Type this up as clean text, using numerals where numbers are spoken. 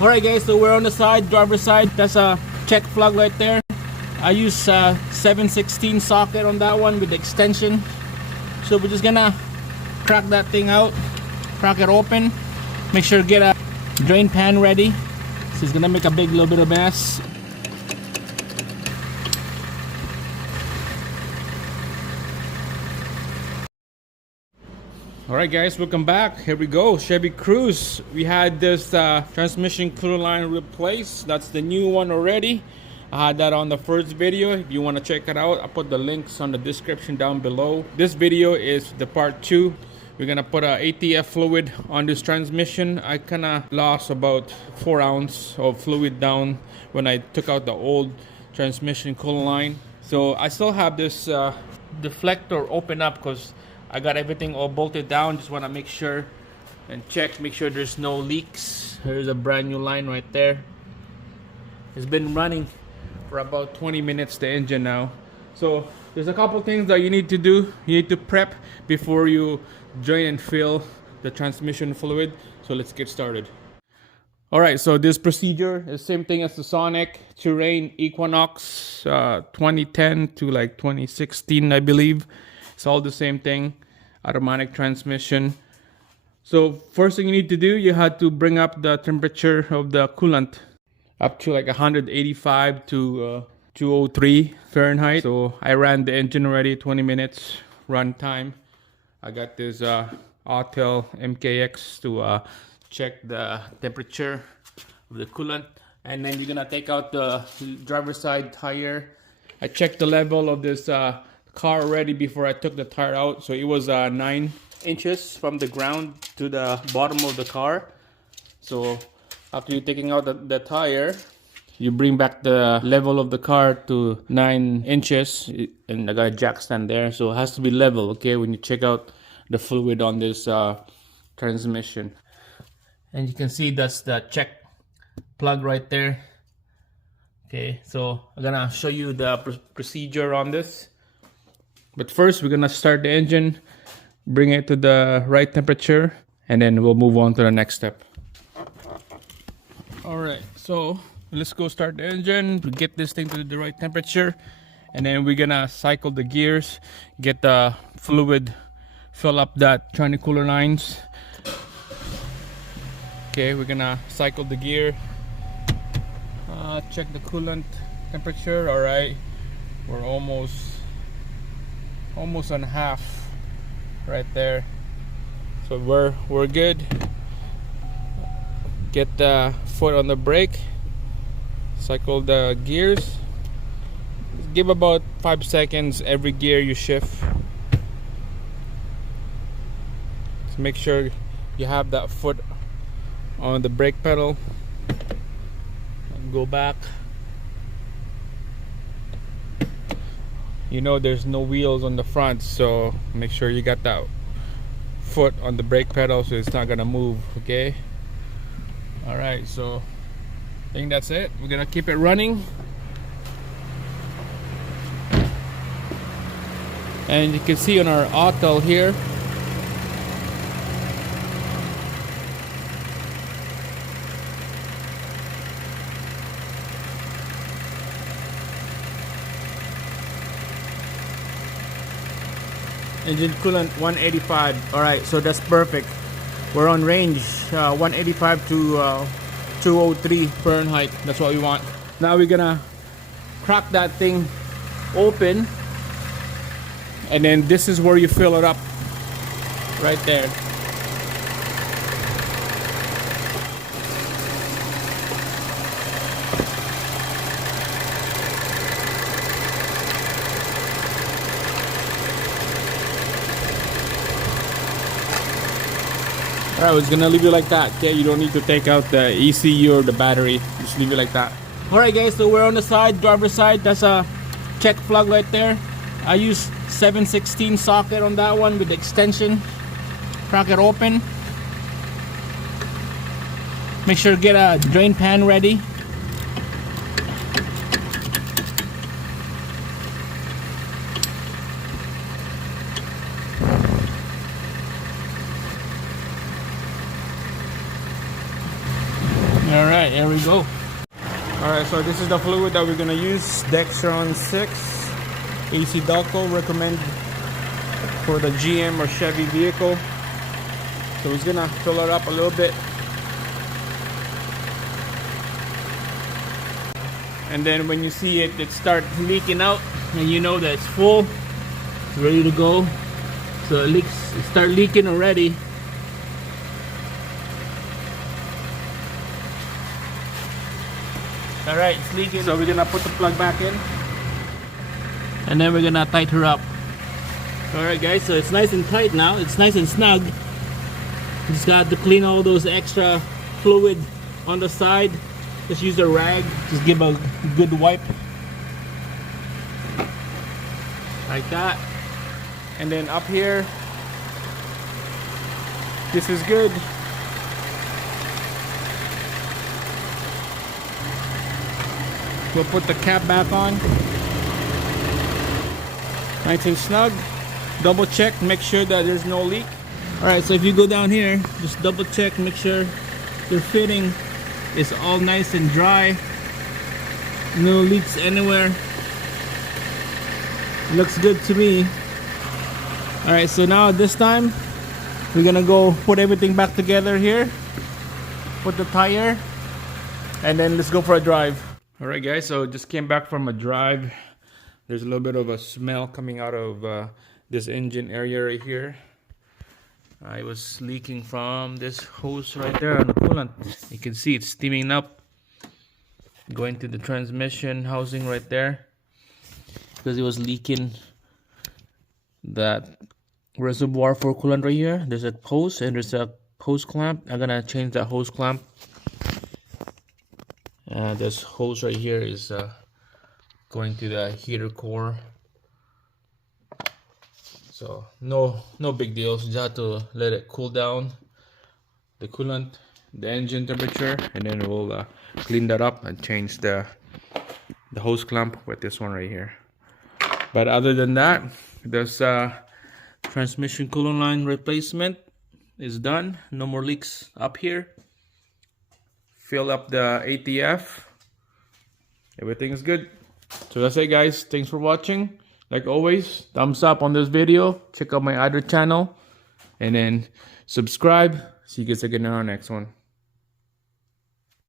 Alright guys, so we're on the side, driver's side. That's a check plug right there. I use 7/16 socket on that one with the extension. So we're just gonna crack that thing out, crack it open. Make sure to get a drain pan ready. So it's gonna make a big little bit of mess. Alright guys, welcome back. Here we go, Chevy Cruze. We had this transmission cooler line replaced. That's the new one already. I had that on the first video. If you want to check it out, I'll put the links on the description down below. This video is the part 2. We're gonna put a ATF fluid on this transmission. I kinda lost about 4 ounces of fluid down when I took out the old transmission cooler line. So I still have this deflector open up because I got everything all bolted down. Just want to make sure and check, make sure there's no leaks. There's a brand new line right there. It's been running for about 20 minutes, the engine now. So there's a couple things that you need to do. You need to prep before you drain and fill the transmission fluid. So let's get started. Alright, so this procedure is the same thing as the Sonic Terrain Equinox 2010 to like 2016, I believe. It's all the same thing, automatic transmission. So first thing you need to do, you had to bring up the temperature of the coolant up to like 185 to 203 Fahrenheit. So I ran the engine already, 20 minutes run time. I got this Autel MKX to check the temperature of the coolant. And then you're gonna take out the driver's side tire. I checked the level of this car already before I took the tire out. So it was 9 inches from the ground to the bottom of the car. So after you taking out the tire, you bring back the level of the car to 9 inches, and I got a jack stand there, so it has to be level, okay, when you check out the fluid on this transmission. And you can see that's the check plug right there. Okay, so I'm gonna show you the procedure on this. But first, we're gonna start the engine, bring it to the right temperature, and then we'll move on to the next step. Alright, so let's go start the engine, get this thing to the right temperature, and then we're gonna cycle the gears, get the fluid, fill up that Tranny cooler lines. Okay, we're gonna cycle the gear, check the coolant temperature. Alright, we're almost on half right there, so we're good. Get the foot on the brake, cycle the gears, give about 5 seconds every gear you shift. So make sure you have that foot on the brake pedal and go back. You know there's no wheels on the front, so make sure you got that foot on the brake pedal so it's not gonna move, okay? Alright, so I think that's it. We're gonna keep it running. And you can see on our Autel here, engine coolant 185. Alright, so that's perfect. We're on range 185 to 203 Fahrenheit. That's what we want. Now we're gonna crack that thing open, and then this is where you fill it up, right there. Alright, we're just gonna leave it like that. Okay, you don't need to take out the ECU or the battery. Just leave it like that. Alright guys, so we're on the side, driver's side. That's a check plug right there. I use 7/16 socket on that one with the extension. Crack it open. Make sure to get a drain pan ready. All right, here we go. All right, so this is the fluid that we're gonna use. Dextron 6 AC Delco, recommend for the GM or Chevy vehicle. So he's gonna fill it up a little bit. And then when you see it start leaking out, and you know that it's full, it's ready to go. So it start leaking already. All right, it's leaking. So we're gonna put the plug back in, and then we're gonna tighten her up. All right, guys. So it's nice and tight now. It's nice and snug. Just got to clean all those extra fluid on the side. Just use a rag. Just give a good wipe, like that. And then up here, this is good. We'll put the cap back on. Nice and snug. Double check, make sure that there's no leak. Alright, so if you go down here, just double check, make sure your fitting is all nice and dry. No leaks anywhere. Looks good to me. Alright, so now this time we're gonna go put everything back together here. Put the tire, and then let's go for a drive. Alright guys, so just came back from a drive. There's a little bit of a smell coming out of this engine area right here. It was leaking from this hose right there on the coolant. You can see it's steaming up, going to the transmission housing right there, because it was leaking that reservoir for coolant right here. There's a hose and there's a hose clamp. I'm gonna change that hose clamp. This hose right here is going to the heater core. So no big deal. So you just have to let it cool down, the coolant, the engine temperature, and then we'll clean that up and change the hose clamp with this one right here. But other than that, this transmission coolant line replacement is done. No more leaks up here. Fill up the ATF. Everything is good. So that's it, guys. Thanks for watching. Like always, thumbs up on this video. Check out my other channel, and then subscribe. See you guys again in our next one.